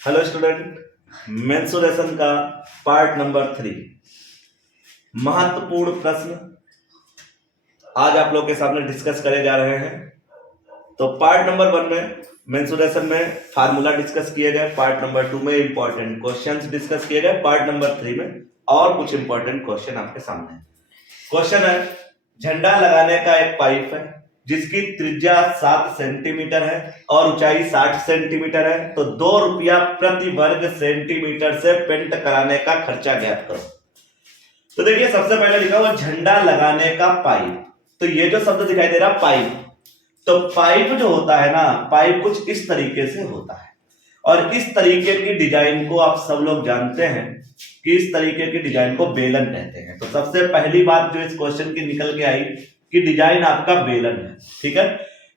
Hello student, mensuration का part number 3 महत्वपूर्ण प्रश्न आज आप लोग के सामने डिस्कस करे जा रहे हैं। तो पार्ट नंबर 1 में मेंसुरेशन में फार्मूला डिस्कस किए गए, पार्ट नंबर 2 में इंपॉर्टेंट क्वेश्चंस डिस्कस किए गए, पार्ट नंबर 3 में और कुछ इंपॉर्टेंट क्वेश्चन आपके सामने है। क्वेश्चन है, झंडा लगाने का एक पाइप है जिसकी त्रिज्या 7 सेंटीमीटर है और ऊंचाई 60 सेंटीमीटर है, तो 2 रुपया प्रति वर्ग सेंटीमीटर से पेंट कराने का खर्चा ज्ञात करो। तो देखिए, सबसे पहले लिखा हुआ झंडा लगाने का पाइप। तो ये जो शब्द दिखाई दे रहा पाइप, तो पाइप जो होता है ना, पाइप कुछ इस तरीके से होता है और इस तरीके की डिजाइन को आप सब लोग जानते हैं कि इस तरीके की डिजाइन को बेलन कहते हैं। तो सबसे पहली बात जो इस क्वेश्चन की निकल के आई कि डिजाइन आपका बेलन है, ठीक है।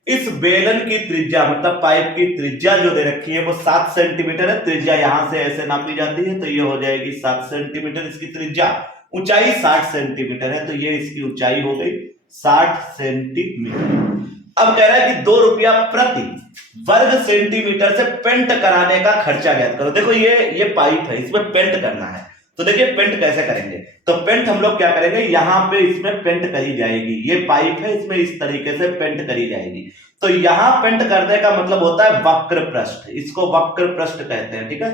इस बेलन की त्रिज्या मतलब पाइप की त्रिज्या जो दे रखी है वो 7 सेंटीमीटर है। त्रिज्या यहां से ऐसे नापी जाती है, तो ये हो जाएगी 7 सेंटीमीटर इसकी त्रिज्या। ऊंचाई 60 सेंटीमीटर है, तो ये इसकी ऊंचाई हो गई 60 सेंटीमीटर। अब कह रहा है कि 2 रुपया प्रति वर्ग सेंटीमीटर से पेंट कराने का खर्चा ज्ञात करो। देखो ये पाइप है, इसमें पेंट करना है। तो देखिए पेंट कैसे करेंगे, तो पेंट हम लोग क्या करेंगे, यहां पे इसमें पेंट करी जाएगी। ये पाइप है, इसमें इस तरीके से पेंट करी जाएगी। तो यहां पेंट करने का मतलब होता है वक्र पृष्ठ, इसको वक्र पृष्ठ कहते हैं, ठीक है।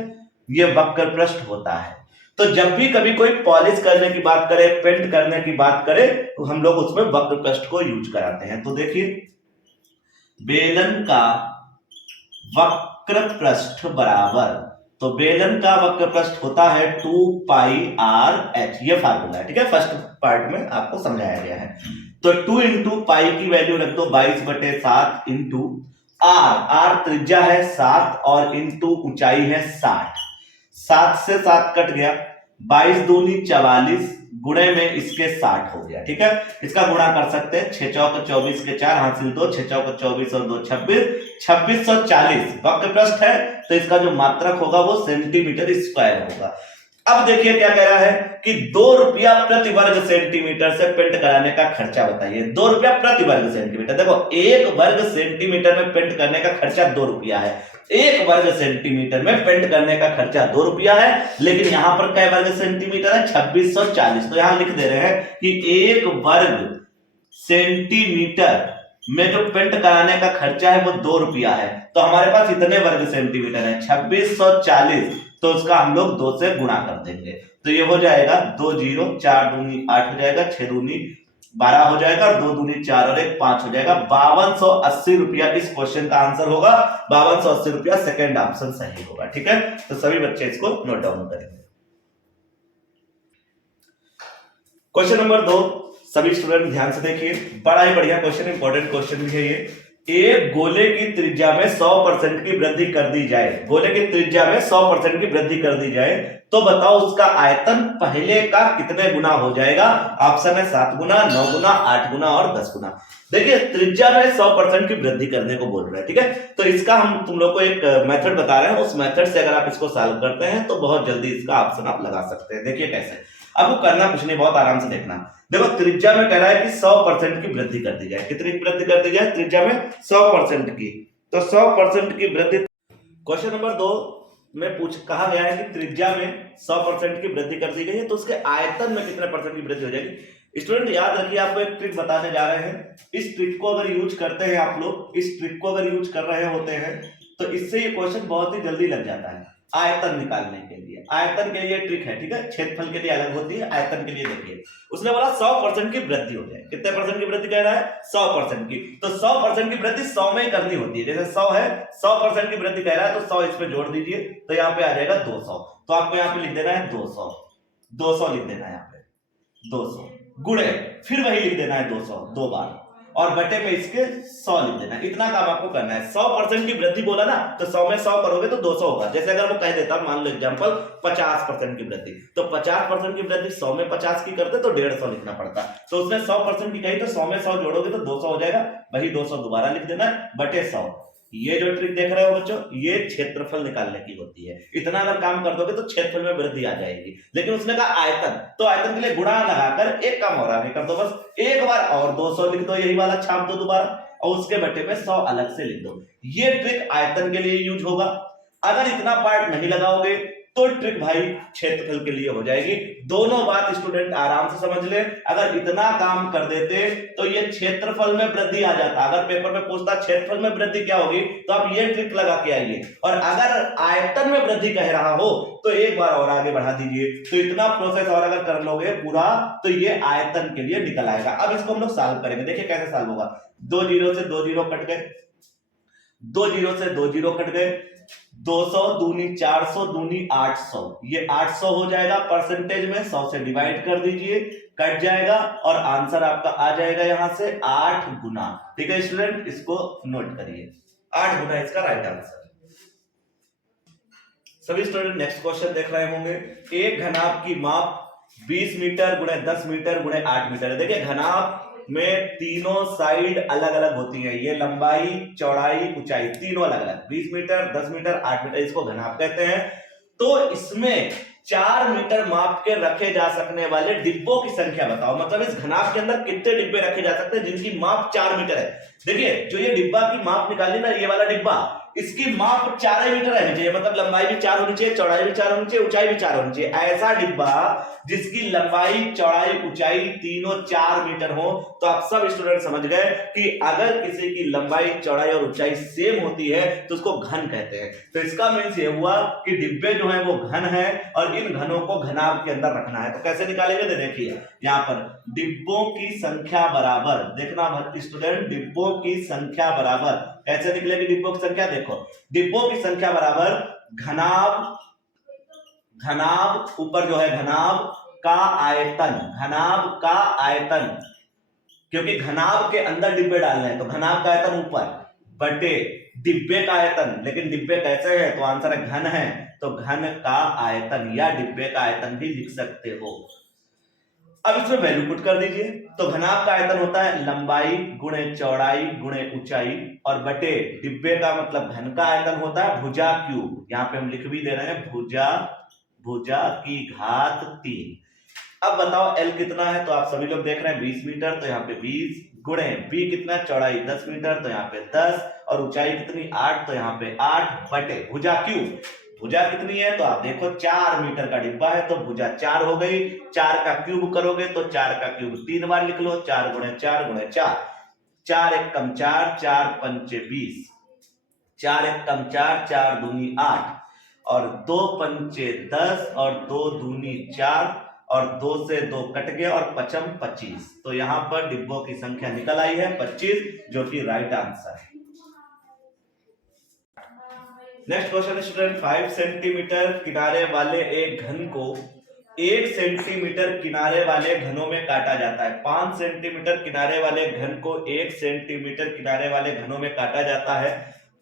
ये वक्र पृष्ठ होता है। तो जब भी कभी कोई पॉलिश करने की बात करे, पेंट करने की बात करे, तो हम लोग उसमें वक्र पृष्ठ को यूज कराते हैं। तो देखिए, बेलन का वक्र पृष्ठ बराबर, तो बेलन का वक्र पृष्ठ होता है 2 पाई आर एच। ये फार्मूला है, ठीक है, फर्स्ट पार्ट में आपको समझाया गया है। तो 2 इंटू पाई की वैल्यू रख दो 22/7 इंटू आर त्रिज्या है 7 और इंटू ऊंचाई है 60। 7 से 7 कट गया, 22 दूनी 44 गुणे में इसके 60 हो गया, ठीक है। इसका गुणा कर सकते हैं, 6 चौक 24 के 4 हासिल 2, 6 चौक 24 और 2 26, 2640 वक्र पृष्ठ है। तो इसका जो मात्रक होगा वो सेंटीमीटर स्क्वायर होगा। अब देखिए क्या कह रहा है कि 2 रुपया प्रति वर्ग सेंटीमीटर से पेंट कराने का खर्चा बताइए। 2 रुपया प्रति वर्ग सेंटीमीटर, देखो 1 वर्ग सेंटीमीटर में पेंट करने का खर्चा 2 रुपया है। 1 वर्ग सेंटीमीटर में पेंट करने का खर्चा 2 रुपया है, लेकिन यहां पर क्या वर्ग सेंटीमीटर है 2640। तो यहां लिख दे रहे हैं कि 1 वर्ग सेंटीमीटर में जो पेंट कराने का खर्चा है वो 2 रुपया है। तो हमारे पास इतने वर्ग सेंटीमीटर है 2640, तो उसका हम लोग 2 से गुणा कर देंगे। तो ये हो जाएगा 2 0, 4 दूनी 8 हो जाएगा, 6 दूनी 12 हो जाएगा और 2 दूनी 4 और 1 5 हो जाएगा। 5280 रुपया इस क्वेश्चन का आंसर होगा। 5280 रुपया सेकेंड ऑप्शन सही होगा, ठीक है। तो सभी बच्चे इसको नोट डाउन करेंगे। क्वेश्चन नंबर 2, सभी स्टूडेंट ध्यान से देखिए, बड़ा ही बढ़िया क्वेश्चन, इंपॉर्टेंट क्वेश्चन भी है ये। एक गोले की त्रिज्या में 100% की वृद्धि कर दी जाए, गोले की त्रिज्या में 100% की वृद्धि कर दी जाए, तो बताओ उसका आयतन पहले का कितने गुना हो जाएगा। ऑप्शन है 7 गुना, 9 गुना, 8 गुना और 10 गुना। देखिए त्रिज्या में 100% की वृद्धि करने को बोल रहे हैं, ठीक है। तो इसका हम तुम लोग को एक मेथड बता रहे हैं, उस मेथड से अगर आप इसको सॉल्व करते हैं तो बहुत जल्दी इसका ऑप्शन आप लगा सकते हैं। देखिए कैसे, आपको करना कुछ नहीं, बहुत आराम से देखना। देखो त्रिज्या में कह रहा है कि 100% की वृद्धि कर दी जाए। कितनी वृद्धि कर दी जाए त्रिज्या में? 100% की। तो 100% की वृद्धि, क्वेश्चन नंबर 2 में कहा गया है कि त्रिज्या में 100% की वृद्धि कर दी गई है, तो उसके आयतन में कितने परसेंट की वृद्धि हो जाएगी। स्टूडेंट याद रखिए, आपको एक ट्रिक बताने जा रहे हैं। इस ट्रिक को अगर यूज करते हैं आप लोग, इस ट्रिक को अगर यूज कर रहे होते हैं तो इससे ये क्वेश्चन बहुत ही जल्दी लग जाता है। आयतन निकालने के लिए, आयतन के लिए ट्रिक है, ठीक है। क्षेत्रफल के लिए अलग होती है, आयतन के लिए देखिए उसने बोला 100% की वृद्धि हो जाए। कितने परसेंट की वृद्धि कह रहा है? 100% की। तो 100% की वृद्धि 100 में करनी होती है। जैसे 100 है, 100% की वृद्धि कह रहा है, तो 100 इसमें जोड़ दीजिए, तो यहाँ पे आ जाएगा 200। तो आपको यहाँ पे लिख देना है 200, 200 लिख देना है यहाँ पे, 200 गुणे, फिर वही लिख देना है 200 दो बार, और बटे में इसके 100 लिख देना। इतना काम आपको करना है। 100% की वृद्धि बोला ना, तो 100 में 100 करोगे तो 200 होगा। जैसे अगर वो कह देता, मान लो एग्जांपल 50% की वृद्धि, तो 50% की वृद्धि 100 में 50 की करते तो 150 लिखना पड़ता। तो उसने 100% की कही, तो 100 में 100 जोड़ोगे तो 200 हो जाएगा, वही 200 दोबारा लिख देना बटे 100। ये जो ट्रिक देख रहे हो बच्चों, ये क्षेत्रफल निकालने की होती है। इतना अगर काम कर दोगे तो क्षेत्रफल में वृद्धि आ जाएगी। लेकिन उसने कहा आयतन, तो आयतन के लिए गुणा लगाकर एक काम और आगे कर दो, बस एक बार और 200 लिख दो, यही वाला छाप दो दोबारा, और उसके बटे में 100 अलग से लिख दो। ये ट्रिक आयतन के लिए यूज होगा। अगर इतना पार्ट नहीं लगाओगे तो ट्रिक भाई क्षेत्रफल के लिए हो जाएगी। दोनों बात स्टूडेंट आराम से समझ ले। अगर इतना काम कर देते तो ये क्षेत्रफल में वृद्धि आ जाता। अगर पेपर में पूछता क्षेत्रफल में वृद्धि क्या होगी तो आप ये ट्रिक लगा के आइए। और अगर आयतन में वृद्धि कह रहा हो तो एक बार और आगे बढ़ा दीजिए। तो इतना प्रोसेस और अगर कर लोगे पूरा तो ये आयतन के लिए निकल आएगा। अब इसको हम लोग सॉल्व करेंगे। देखिए कैसे सॉल्व होगा। 2 जीरो से 2 जीरो कट गए, 2 जीरो से 2 जीरो कट गए, 200 दूनी 400 दूनी 800, ये 800 हो जाएगा परसेंटेज में। 100 से डिवाइड कर दीजिए, कट जाएगा और आंसर आपका आ जाएगा यहां से 8 गुना। ठीक है स्टूडेंट, इसको नोट करिए, 8 गुना इसका राइट आंसर। सभी स्टूडेंट नेक्स्ट क्वेश्चन देख रहे होंगे। एक घनाभ की माप 20 मीटर गुणे 10 मीटर गुणे 8 मीटर है। देखिए घनाभ में तीनों साइड अलग अलग होती है, ये लंबाई चौड़ाई ऊंचाई तीनों अलग अलग, 20 मीटर 10 मीटर 8 मीटर, इसको घनाभ कहते हैं। तो इसमें 4 मीटर माप के रखे जा सकने वाले डिब्बों की संख्या बताओ। मतलब इस घनाभ के अंदर कितने डिब्बे रखे जा सकते हैं जिनकी माप 4 मीटर है। देखिए जो ये डिब्बा की माप निकाली ना, ये वाला डिब्बा, इसकी माप 4 मीटर रहनी चाहिए। मतलब लंबाई भी 4 होनी चाहिए, चौड़ाई भी 4 होनी चाहिए, ऊंचाई भी 4 होनी चाहिए। ऐसा डिब्बा जिसकी लंबाई चौड़ाई ऊंचाई तीनों 4 मीटर हो। तो आप सब स्टूडेंट समझ गए कि अगर किसी की लंबाई चौड़ाई और ऊंचाई सेम होती है तो उसको घन कहते हैं। तो इसका मीन्स ये हुआ कि डिब्बे जो है वो घन है और इन घनों को घनाभ के अंदर रखना है। तो कैसे निकालेंगे, देखिए यहां पर डिब्बों की संख्या बराबर, देखना स्टूडेंट, डिब्बों की संख्या बराबर कैसे निकलेगी डिब्बों की संख्या। देखो डिब्बों की संख्या बराबर घनाभ, घनाभ ऊपर जो है घनाभ का आयतन, घनाभ का आयतन, क्योंकि घनाभ के अंदर डिब्बे डालने हैं तो घनाभ का आयतन ऊपर बटे डिब्बे का आयतन। लेकिन डिब्बे कैसे है तो आंसर है घन है, तो घन का आयतन या डिब्बे का आयतन भी लिख सकते हो। अब इसमें वैल्यू पुट कर दीजिए। तो घनाभ का आयतन होता है लंबाई गुणे चौड़ाई गुणे ऊंचाई और बटे डिब्बे का मतलब घन का आयतन होता है भुजा क्यूब। यहां पे हम लिख भी दे रहे हैं भुजा, भुजा की घात 3। अब बताओ L कितना है, तो आप सभी लोग देख रहे हैं 20 मीटर, तो यहाँ पे 20 गुणे B कितना, चौड़ाई 10 मीटर, तो यहाँ पे 10 और ऊंचाई कितनी 8, तो यहाँ पे 8 बटे भुजा क्यूब। भुजा कितनी है तो आप देखो 4 मीटर का डिब्बा है तो भुजा 4 हो गई। 4 का क्यूब करोगे तो 4 का क्यूब 3 बार लिख लो, 4 गुणे 4 गुणे 4, 4 एक कम 4, 4 पंचे 20, 4 एक कम 4, 4 दूनी 8 और 2 पंचे 10 और 2 दूनी 4 और 2 से 2 कट गया और 5 25। तो यहां पर डिब्बों की संख्या निकल आई है 25, जो कि राइट आंसर है। नेक्स्ट क्वेश्चन स्टूडेंट, 5 सेंटीमीटर किनारे वाले एक घन को 1 सेंटीमीटर किनारे वाले घनों में काटा जाता है। 5 सेंटीमीटर किनारे वाले घन को 1 सेंटीमीटर किनारे वाले घनों में काटा जाता है।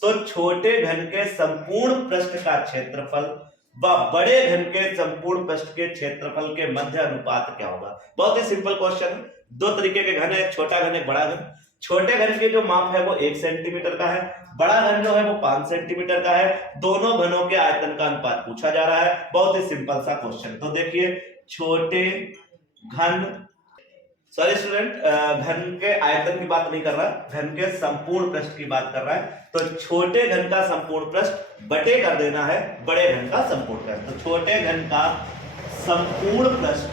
तो छोटे घन के संपूर्ण पृष्ठ का क्षेत्रफल व बड़े घन के संपूर्ण पृष्ठ के क्षेत्रफल के मध्य अनुपात क्या होगा। बहुत ही सिंपल क्वेश्चन है। दो तरीके के घन है, छोटा घन एक बड़ा घन। छोटे घन के जो माप है वो 1 सेंटीमीटर का है, बड़ा घन जो है वो 5 सेंटीमीटर का है। दोनों घनों के आयतन का अनुपात पूछा जा रहा है। बहुत ही सिंपल सा क्वेश्चन। तो देखिए छोटे घन, सॉरी स्टूडेंट, घन के आयतन की बात नहीं कर रहा, घन के संपूर्ण पृष्ठ की बात कर रहा है। तो छोटे घन का संपूर्ण पृष्ठ बटे कर देना है बड़े घन का संपूर्ण पृष्ठ। तो छोटे घन का संपूर्ण पृष्ठ,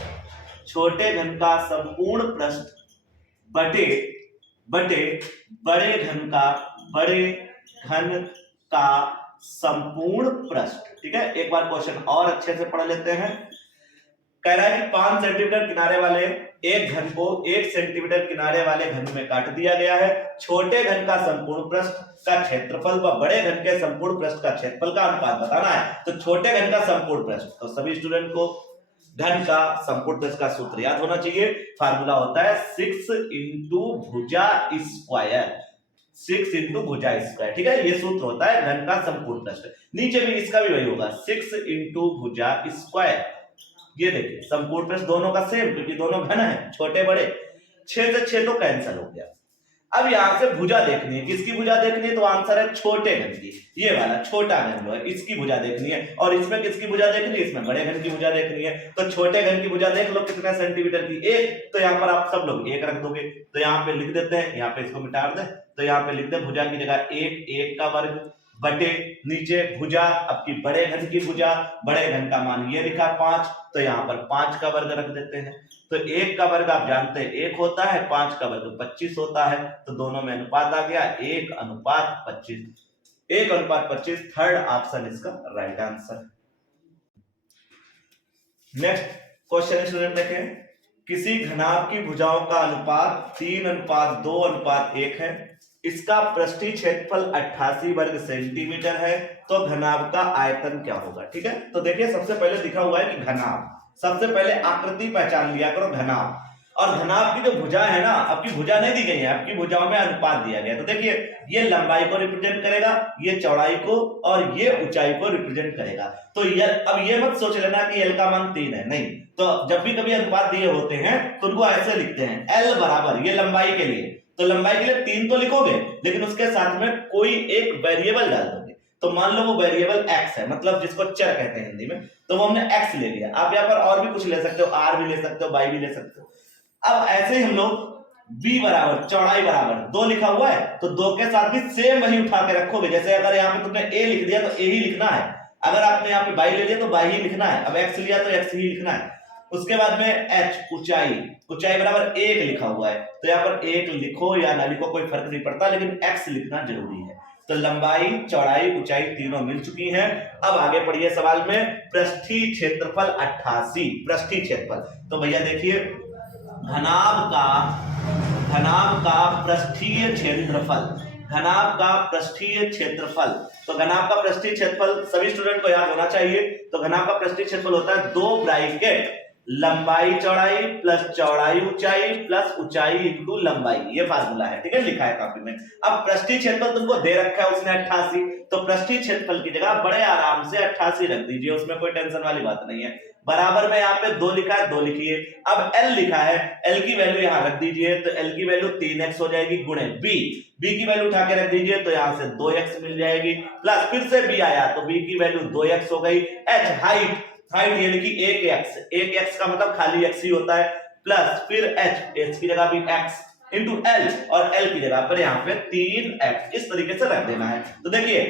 छोटे घन का संपूर्ण पृष्ठ बटे बटे बड़े घन का, बड़े घन का संपूर्ण पृष्ठ। ठीक है, एक बार क्वेश्चन और अच्छे से पढ़ लेते हैं। कह रहा है कि 5 सेंटीमीटर किनारे वाले एक घन को 1 सेंटीमीटर किनारे वाले घन में काट दिया गया है। छोटे घन का संपूर्ण पृष्ठ का क्षेत्रफल व बड़े घन के संपूर्ण पृष्ठ का क्षेत्रफल का अनुपात बताना है। तो छोटे घन का संपूर्ण पृष्ठ, तो सभी स्टूडेंट को घन का संपूर्ण पृष्ठ का सूत्र याद होना चाहिए। फार्मूला होता है 6 इंटू भुजा स्क्वायर, 6 इंटू भुजा स्क्वायर। ठीक है, ये सूत्र होता है घन का संपूर्ण पृष्ठ। नीचे भी इसका भी वही होगा 6 इंटू भुजा स्क्वायर। ये देखिए संपूर्ण पृष्ठ दोनों का सेम, क्योंकि दोनों घन है छोटे बड़े। 6 से 6 तो कैंसिल हो गया। अब यहां से भुजा देखनी है, किसकी भुजा देखनी है तो आंसर है छोटे घन की। ये वाला छोटा घन जो है इसकी भुजा देखनी है। और इसमें किसकी भुजा देखनी है, इसमें बड़े घन की भुजा देखनी है। तो छोटे घन की भुजा देख लो कितने सेंटीमीटर की, 1। तो यहाँ पर आप सब लोग 1 रख दोगे। तो यहाँ पे लिख देते हैं, यहाँ पे इसको मिटा दे, तो यहाँ पे लिख दे भुजा की जगह 1, 1 का वर्ग बटे नीचे भुजा, आपकी बड़े घन की भुजा, बड़े घन का मान ये लिखा 5, तो यहाँ पर 5 का वर्ग रख देते हैं। तो 1 का वर्ग आप जानते हैं 1 होता है, 5 का वर्ग 25 होता है, तो दोनों में अनुपात आ गया 1:25, 1:25, थर्ड ऑप्शन इसका right answer. Next question student देखें, किसी घनाभ की भुजाओं का अनुपात 3:2:1 है, इसका पृष्ठीय क्षेत्रफल 88 वर्ग सेंटीमीटर है, तो घनाभ का आयतन क्या होगा। ठीक है, तो देखिए सबसे पहले लिखा हुआ है कि घनाभ, सबसे पहले आकृति पहचान लिया करो घनाभ, और घनाभ की जो भुजा है ना, आपकी भुजा नहीं दी गई है, आपकी भुजाओं में अनुपात दिया गया है। तो देखिए ये लंबाई को रिप्रेजेंट करेगा, ये चौड़ाई को, और ये ऊंचाई को रिप्रेजेंट करेगा। तो अब ये मत सोच लेना कि एल का मान 3 है, नहीं, तो जब भी कभी अनुपात दिए होते हैं तो उनको ऐसे लिखते हैं, एल बराबर, ये लंबाई के लिए, तो लंबाई के लिए 3 तो लिखोगे, लेकिन उसके साथ में कोई एक वेरिएबल डाल दोगे। तो मान लो वो वेरिएबल x है, मतलब जिसको चर कहते हैं हिंदी में, तो वो हमने x ले लिया। आप यहाँ पर और भी कुछ ले सकते हो, r भी ले सकते हो, y भी ले सकते हो। अब ऐसे ही हम लोग b बराबर चौड़ाई बराबर 2 लिखा हुआ है, तो 2 के साथ भी सेम वही उठा के रखोगे। जैसे अगर यहाँ पे तुमने a लिख दिया तो a ही लिखना है, अगर आपने यहाँ पे y ले लिया तो y ही लिखना है, अब x लिया तो x ही लिखना है। उसके बाद में h ऊंचाई, ऊंचाई बराबर 1 लिखा हुआ है, तो यहाँ पर 1 लिखो या ना लिखो कोई फर्क नहीं पड़ता, लेकिन x लिखना जरूरी है। तो लंबाई, चौड़ाई, ऊंचाई तीनों मिल चुकी हैं। अब आगे पढ़िए सवाल में, पृष्ठीय क्षेत्रफल 88, पृष्ठीय क्षेत्रफल। तो भैया देखिए घनाभ का पृष्ठीय क्षेत्रफल, घनाभ का पृष्ठीय क्षेत्रफल, तो घनाभ का पृष्ठीय क्षेत्रफल सभी स्टूडेंट को याद होना चाहिए। तो घनाभ का पृष्ठीय क्षेत्रफल होता है 2 ब्रैकेट लंबाई चौड़ाई प्लस चौड़ाई ऊंचाई प्लस ऊंचाई इंटू लंबाई, ये फार्मूला है। ठीक है, लिखा है कॉपी में। अब पृष्ठीय क्षेत्रफल तुमको दे रखा है उसने 88, तो पृष्ठीय क्षेत्रफल की जगह बड़े आराम से 88 रख दीजिए, उसमें कोई टेंशन वाली बात नहीं है। बराबर में यहाँ पे 2 लिखा है, 2 लिखिए। अब l लिखा है, l की वैल्यू यहाँ रख दीजिए, तो l की वैल्यू 3x हो जाएगी, गुणे b की वैल्यू उठा के रख दीजिए, तो यहाँ से 2x मिल जाएगी, प्लस फिर से b आया तो b की वैल्यू 2x हो गई। h हाइट ये लिखी 1x का मतलब खाली x ही होता है, प्लस फिर h की जगह भी x इंटू l, और l की जगह पर यहाँ पे 3x, इस तरीके से रख देना है। तो देखिए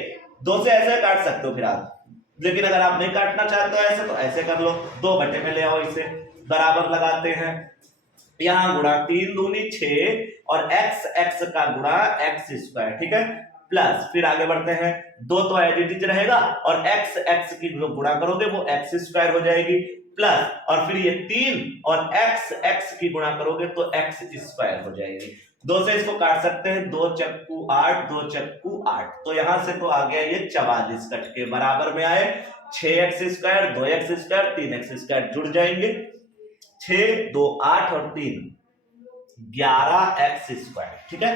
2 से ऐसे काट सकते हो फिर आप, लेकिन अगर आप नहीं काटना चाहते हो ऐसे, तो ऐसे कर लो, 2 बटे में ले आओ, इसे बराबर लगाते हैं, यहाँ गुणा 3 दूनी 6, और x का गुणा x²। ठीक है, प्लस फिर आगे बढ़ते हैं, 2 तो एज इट इज रहेगा, और x की जो गुणा करोगे वो x² हो जाएगी, प्लस और फिर ये 3 और x की गुणा करोगे तो x² हो जाएगी। 2 से इसको काट सकते हैं, 2 चक्कू 8, 2 चक्कू 8, तो यहां से तो आ गया ये 44 कट के बराबर में आए 6x², 2x², 3x² जुड़ जाएंगे, 6 2 8 और 3 11x²। ठीक है,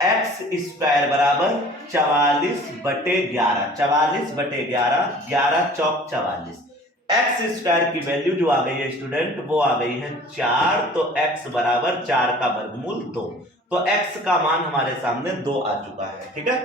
x² बराबर 44/11, 44/11, 11 चौक 44। x² की वैल्यू जो आ गई है स्टूडेंट, वो आ गई है 4, तो x बराबर 4 का वर्गमूल 2, तो x का मान हमारे सामने 2 आ चुका है। ठीक है,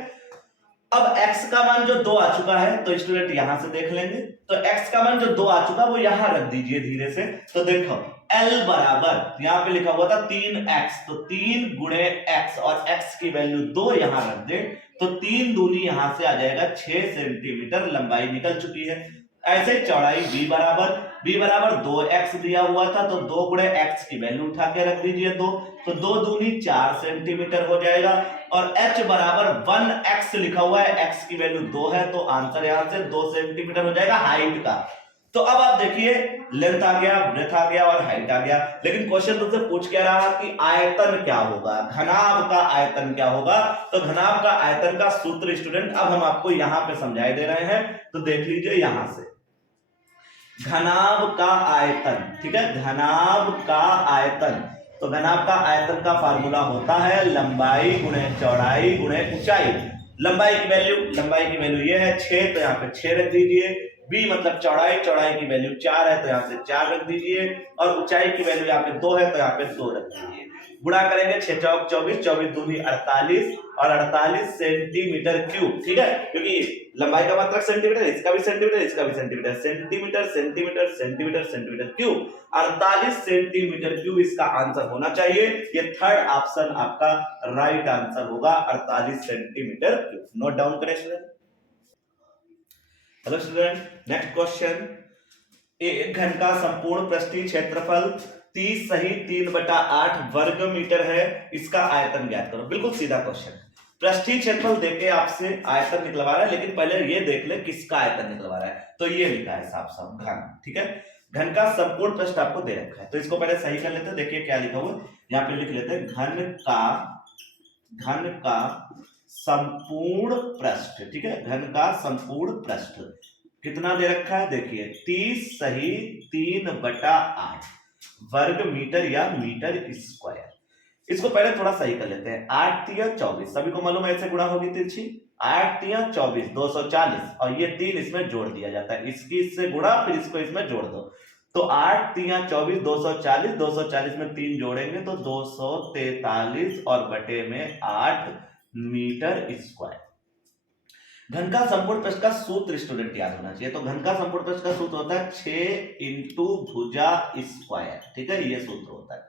अब x का मान जो 2 आ चुका है, तो स्टूडेंट यहां से देख लेंगे, तो x का मान जो 2 आ चुका है वो यहां रख दीजिए धीरे से। तो देखो L बराबर यहाँ पे लिखा हुआ था 3x, तो 3 गुणे x, और x की वैल्यू 2 यहां रख दे, तो 3 दूनी यहां से आ जाएगा 6 सेंटीमीटर लंबाई निकल चुकी है। ऐसे चौड़ाई b बराबर 2x दिया हुआ था, तो 2 गुणे x की वैल्यू उठा के रख दीजिए 2, तो 2 दूनी 4 सेंटीमीटर हो जाएगा, और h बराबर 1x लिखा हुआ है, x की वैल्यू 2 है, तो आंसर यहां से 2 सेंटीमीटर हो जाएगा हाइट का। तो अब आप देखिए लेंथ आ गया, ब्रेथ आ गया और हाइट आ गया, लेकिन क्वेश्चन तुमसे पूछ क्या रहा कि आयतन क्या होगा, घनाभ का आयतन क्या होगा। तो घनाभ का आयतन का सूत्र स्टूडेंट अब हम आपको यहां पे समझाई दे रहे हैं, तो देख लीजिए यहां से घनाभ का आयतन। ठीक है, घनाभ का आयतन, तो घनाभ का आयतन का फार्मूला होता है लंबाई गुणे चौड़ाई गुणे ऊंचाई। लंबाई की वैल्यू ये है 6, तो यहाँ पे 6 रख दीजिए, b मतलब चौड़ाई की वैल्यू 4 है, तो यहाँ से 4 रख दीजिए, और ऊंचाई की वैल्यू यहाँ पे 2 है, तो यहाँ पे 2 रख दीजिए। गुणा करेंगे 6 चौक 24, 24 दूनी 48 और 48 सेंटीमीटर क्यूब, ठीक है, क्योंकि लंबाई का मात्रक सेंटीमीटर, इसका भी सेंटीमीटर, इसका भी centimetre, centimetre centimetre centimetre centimetre cube, 48 centimetre cube इसका आंसर होना चाहिए। ये थर्ड ऑप्शन आपका राइट आंसर होगा, 48 सेंटीमीटर क्यूब। नोट डाउन करें student. Hello student, next question, एक घन का संपूर्ण पृष्ठीय क्षेत्रफल 30 सही 3/8 वर्ग मीटर है, इसका आयतन ज्ञात करो। बिल्कुल सीधा क्वेश्चन, पृष्ठीय क्षेत्रफल देके आपसे आयतन निकलवा रहा है, लेकिन पहले ये देख ले किसका आयतन निकलवा रहा है। तो ये लिखा है साफ साफ घन, ठीक है, घन का संपूर्ण पृष्ठ आपको दे रखा है, तो इसको पहले सही कर लेते हैं। देखिए क्या लिखा हुआ है, यहाँ पे लिख लेते हैं घन का संपूर्ण पृष्ठ, ठीक है, घन का संपूर्ण पृष्ठ कितना दे रखा है, देखिए 30 सही 3/8 वर्ग मीटर या मीटर स्क्वायर। इसको पहले थोड़ा सही कर लेते हैं, 8 तिया 24, सभी को मालूम है ऐसे गुणा होगी तिरछी, 8 तिया 24 240 और ये 3 इसमें जोड़ दिया जाता है, इसकी इससे गुणा फिर इसको इसमें जोड़ दो, तो 8 तिया 24 240, 240 में 3 जोड़ेंगे तो 243 और बटे में 8 मीटर स्क्वायर। घन का संपूर्ण पृष्ठ का सूत्र स्टूडेंट याद होना चाहिए, तो घन का संपूर्ण पृष्ठ का सूत्र होता है 6 इंटू भुजा स्क्वायर, ठीक है, ये सूत्र होता है।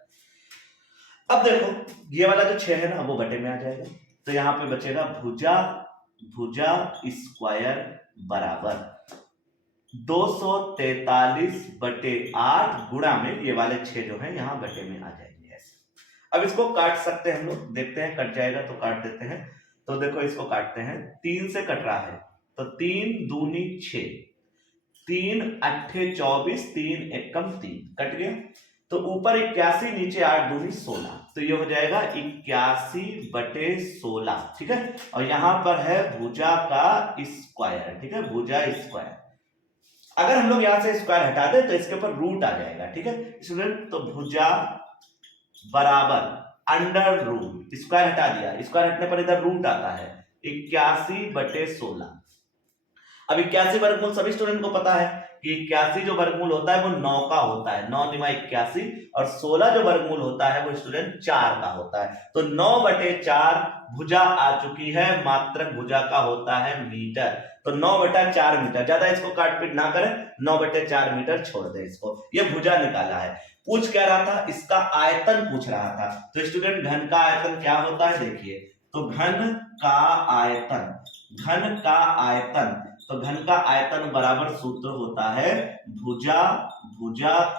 अब देखो ये वाला जो 6 है ना वो बटे में आ जाएगा, तो यहां पे बचेगा भुजा स्क्वायर बराबर 243 बटे 8 गुणा में ये वाले 6 जो है यहां बटे में आ जाएंगे ऐसे। अब इसको काट सकते हैं हम लोग, देखते हैं कट जाएगा तो काट देते हैं, तो देखो इसको काटते हैं, 3 से कट रहा है तो 3 दूनी 6, 3 अट्ठे 24, 3 एकम 3 कट गया, तो ऊपर 81 नीचे 8 दूनी 16, तो ये हो जाएगा 81 बटे 16, ठीक है, और यहां पर है भुजा का स्क्वायर, ठीक है, भुजा स्क्वायर। अगर हम लोग यहां से स्क्वायर हटा दे तो इसके ऊपर रूट आ जाएगा, ठीक है स्टूडेंट, तो भुजा बराबर अंडर रूट, स्क्वायर हटा दिया, स्क्वायर हटने पर इधर रूट आता है 81 बटे 16। अब 81 वर्गमूल सभी स्टूडेंट को पता है कि 81 जो वर्गमूल होता है वो 9 का होता है, 9 निमा 81, और 16 जो वर्गमूल होता है वो स्टूडेंट 4 का होता है, तो 9 बटे 4 भुजा आ चुकी है, मात्रक भुजा का होता है मीटर, तो 9 बटा 4 मीटर, ज्यादा इसको काटपीट ना करें, 9 बटे 4 मीटर छोड़ दे इसको, ये भुजा निकाला है। पूछ क्या रहा था, इसका आयतन पूछ रहा था, तो स्टूडेंट घन का आयतन क्या होता है, देखिए, तो घन का आयतन, तो घन का आयतन बराबर सूत्र होता है भुजा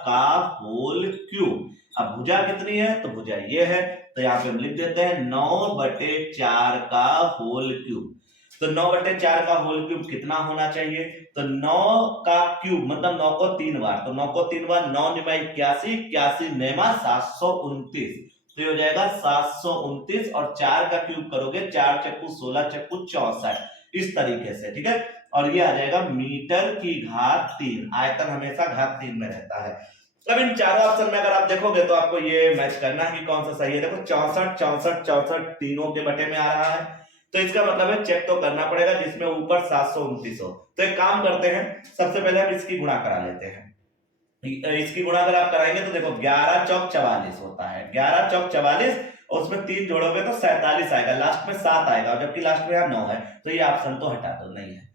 का होल क्यूब। अब भुजा कितनी है, तो भुजा ये है, तो यहाँ पे हम लिख देते हैं 9 बटे 4 का होल क्यूब, तो 9 बटे 4 का होल क्यूब कितना होना चाहिए, तो 9 का क्यूब मतलब 9 को 3 बार, तो 9 को 3 बार 9 निमा 81, 81 नेमा 729, तो ये हो जाएगा 729, और 4 का क्यूब करोगे 4 चक्कू 16 चक्कू 64, इस तरीके से, ठीक है, और ये आ जाएगा मीटर की घात 3, आयतन हमेशा घात 3 में रहता है। अब इन चारों ऑप्शन में अगर आप देखोगे तो आपको ये मैच करना है कि कौन सा सही है, देखो 64 64 64 तीनों के बटे में आ रहा है, तो इसका मतलब है चेक तो करना पड़ेगा जिसमें ऊपर 729 हो, तो एक काम करते हैं, सबसे पहले हम इसकी गुणा करा लेते हैं, इसकी गुणा अगर आप कराएंगे तो देखो 11 चौक 44 होता है, 11 चौक 44, और उसमें 3 जोड़ोगे तो 47 आएगा, लास्ट में 7 आएगा, जबकि लास्ट में यहाँ 9 है, तो ये ऑप्शन तो हटा दो, नहीं है।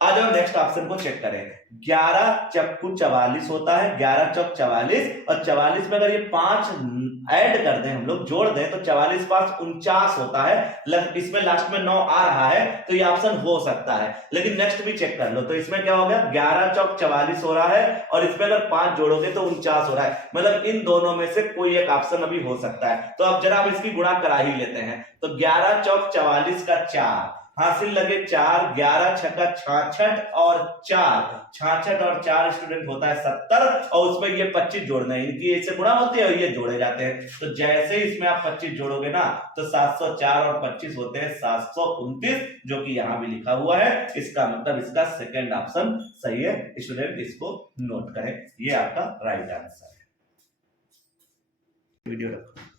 आ जाओ नेक्स्ट ऑप्शन को चेक करें, 11 चक्कू 44 होता है, 11 चौक 44, और 44 में अगर ये 5 ऐड कर दें हम लोग, जोड़ दें, तो 44 5 49 होता है, इसमें लास्ट में 9 आ रहा है, तो ये ऑप्शन हो सकता है, लेकिन नेक्स्ट भी चेक कर लो, तो इसमें क्या हो गया, 11 चौक 44 हो रहा है, और इसमें अगर 5 जोड़ोगे तो 49 हो रहा है, मतलब इन दोनों में से कोई एक ऑप्शन अभी हो सकता है, तो अब जरा हम इसकी गुणा करा ही लेते हैं, तो 11 चौक 44 का 4 हासिल लगे 4, 11 छक्का 66 और 4, 66 और 4 स्टूडेंट होता है 70, और उसमें ये 25 जोड़ना है, इनकी ऐसे गुणा होती है और ये जोड़े जाते हैं, तो जैसे इसमें आप 25 जोड़ोगे ना तो 704 और 25 होते हैं 729, जो कि यहाँ भी लिखा हुआ है, इसका मतलब इसका सेकंड ऑप्शन सही है स्टूडेंट, इसको नोट करें, ये आपका राइट आंसर है। वीडियो रखो।